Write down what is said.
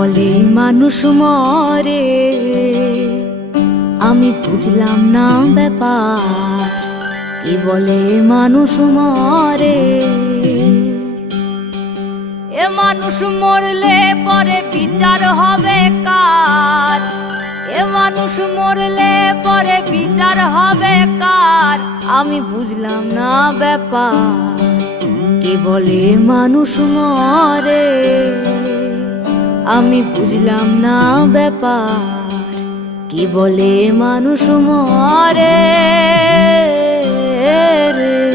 বলে মানুষ মরে, আমি বুঝলাম না ব্যাপার। কি বলে মানুষ মরে, এ মানুষ মরলে পরে বিচার হবে কার? এ মানুষ মরলে পরে বিচার হবে কার? আমি বুঝলাম না ব্যাপার। কি বলে মানুষ মরে, আমি বুঝলাম না ব্যাপার। কি বলে মানুষ মরে রে।